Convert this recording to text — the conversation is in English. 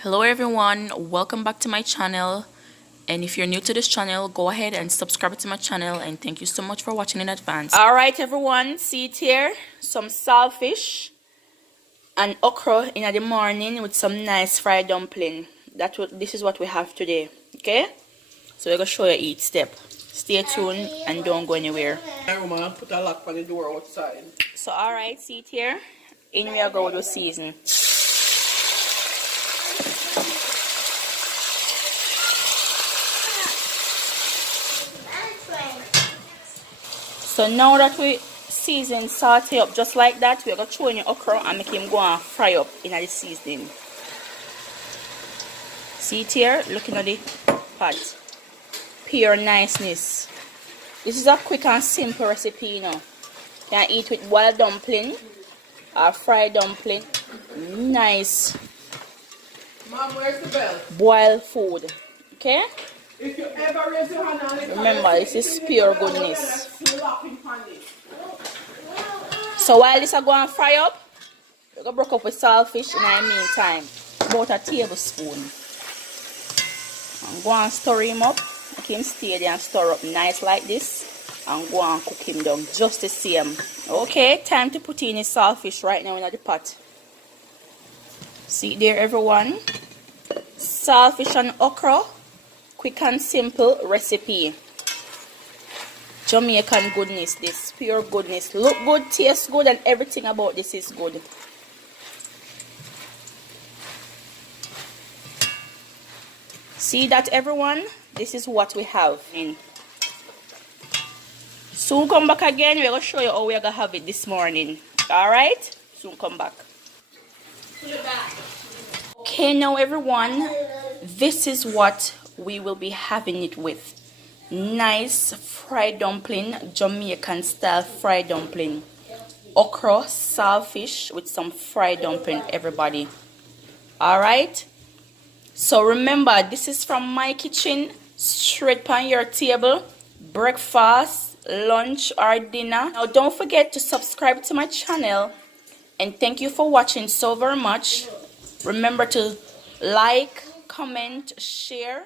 Hello everyone, welcome back to my channel, and if you're new to this channel, go ahead and subscribe to my channel, and thank you so much for watching in advance. Alright everyone, see it here, some saltfish and okra in the morning with some nice fried dumpling. This is what we have today, okay? So we're going to show you each step. Stay tuned and don't go anywhere. Put a lock on the door outside. So alright, see it here, in we are going to season. So now that we season saute up just like that, we're going to throw in the okra and make him go and fry up in the seasoning. See it here, looking at the pot. Pure niceness. This is a quick and simple recipe, you know. You can eat with boiled dumpling or fried dumpling. Nice. Mom, where's the bell? Boiled food. Okay? If you ever raise your hand on it, remember, this is pure goodness. So while this is going to fry up, we're going to broke up with saltfish in the meantime. About a tablespoon. And go and stir him up. Make him stay there and stir up nice like this. And go and cook him down just the same. Okay, time to put in the saltfish right now in the pot. See there everyone. Saltfish and okra. Quick and simple recipe. Jamaican goodness, this pure goodness. Look good, taste good, and everything about this is good. See that everyone? This is what we have in. Soon come back again. We're going to show you how we're going to have it this morning. Alright? Soon come back. Okay, now everyone, this is what we will be having it with. Nice fried dumpling, Jamaican style fried dumpling. Okra, saltfish with some fried dumpling, everybody. Alright? So remember, this is from my kitchen, straight on your table. Breakfast, lunch or dinner. Now don't forget to subscribe to my channel. And thank you for watching so very much. Remember to like, comment, share.